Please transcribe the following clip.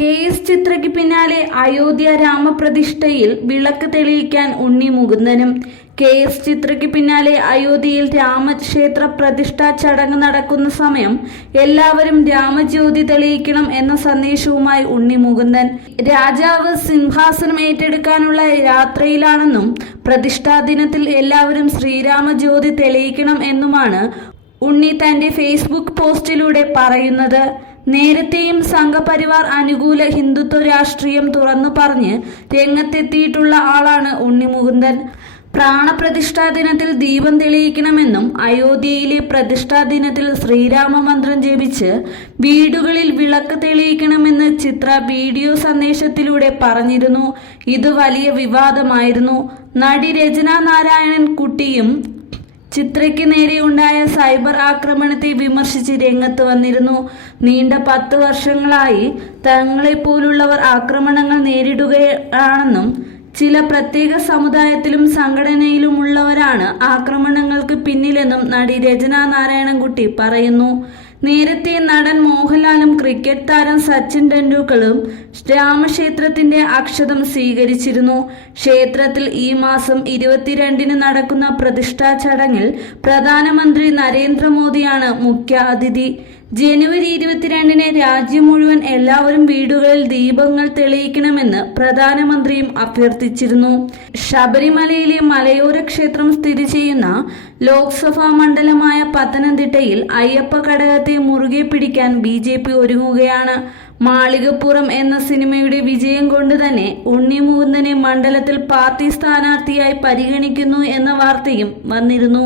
K S ചിത്രയ്ക്ക് പിന്നാലെ അയോധ്യ രാമപ്രതിഷ്ഠയിൽ വിളക്ക് തെളിയിക്കാൻ ഉണ്ണി മുകുന്ദനും. കെ എസ് ചിത്രയ്ക്ക് പിന്നാലെ അയോധ്യയിൽ രാമക്ഷേത്ര പ്രതിഷ്ഠാ ചടങ്ങ് നടക്കുന്ന സമയം എല്ലാവരും രാമജ്യോതി തെളിയിക്കണം എന്ന സന്ദേശവുമായി ഉണ്ണി മുകുന്ദൻ. രാജാവ് സിംഹാസനം ഏറ്റെടുക്കാനുള്ള യാത്രയിലാണെന്നും പ്രതിഷ്ഠാ ദിനത്തിൽ എല്ലാവരും ശ്രീരാമജ്യോതി തെളിയിക്കണം എന്നുമാണ് ഉണ്ണി തന്റെ ഫേസ്ബുക്ക് പോസ്റ്റിലൂടെ പറയുന്നത്. നേരത്തെയും സംഘപരിവാർ അനുകൂല ഹിന്ദുത്വ രാഷ്ട്രീയം തുറന്നു പറഞ്ഞ് രംഗത്തെത്തിയിട്ടുള്ള ആളാണ് ഉണ്ണിമുകുന്ദൻ. പ്രാണപ്രതിഷ്ഠാ ദിനത്തിൽ ദീപം തെളിയിക്കണമെന്നും അയോധ്യയിലെ പ്രതിഷ്ഠാ ദിനത്തിൽ ശ്രീരാമമന്ത്രം ജപിച്ച് വീടുകളിൽ വിളക്ക് തെളിയിക്കണമെന്ന് ചിത്ര വീഡിയോ സന്ദേശത്തിലൂടെ പറഞ്ഞിരുന്നു. ഇത് വലിയ വിവാദമായിരുന്നു. നടി രചന നാരായണൻ കുട്ടിയും ചിത്രയ്ക്ക് നേരെയുണ്ടായ സൈബർ ആക്രമണത്തെ വിമർശിച്ച് രംഗത്ത് വന്നിരുന്നു. നീണ്ട പത്ത് വർഷങ്ങളായി തങ്ങളെപ്പോലുള്ളവർ ആക്രമണങ്ങൾ നേരിടുകയാണെന്നും ചില പ്രത്യേക സമുദായത്തിലും സംഘടനയിലുമുള്ളവരാണ് ആക്രമണങ്ങൾക്ക് പിന്നിലെന്നും നടി രചന നാരായണൻകുട്ടി പറയുന്നു. നേരത്തെ നടൻ മോഹൻലാലും ക്രിക്കറ്റ് താരം സച്ചിൻ ടെണ്ടുൽക്കറും രാമക്ഷേത്രത്തിന്റെ അക്ഷതം സ്വീകരിച്ചിരുന്നു. ക്ഷേത്രത്തിൽ ഈ മാസം ഇരുപത്തിരണ്ടിന് നടക്കുന്ന പ്രതിഷ്ഠാ ചടങ്ങിൽ പ്രധാനമന്ത്രി നരേന്ദ്രമോദിയാണ് മുഖ്യ അതിഥി. ജനുവരി ഇരുപത്തിരണ്ടിന് രാജ്യം മുഴുവൻ എല്ലാവരും വീടുകളിൽ ദീപങ്ങൾ തെളിയിക്കണമെന്ന് പ്രധാനമന്ത്രിയും അഭ്യർത്ഥിച്ചിരുന്നു. ശബരിമലയിലെ മലയോര ക്ഷേത്രം സ്ഥിതി ചെയ്യുന്ന ലോക്സഭാ മണ്ഡലമായ പത്തനംതിട്ടയിൽ അയ്യപ്പ ഘടകത്തെ മുറുകെ പിടിക്കാൻ ബി ജെ പി ഒരുങ്ങുകയാണ്. മാളികപ്പുറം എന്ന സിനിമയുടെ വിജയം കൊണ്ട് തന്നെ ഉണ്ണി മുകുന്ദനെ മണ്ഡലത്തിൽ പാർട്ടി സ്ഥാനാർത്ഥിയായി പരിഗണിക്കുന്നു എന്ന വാർത്തയും വന്നിരുന്നു.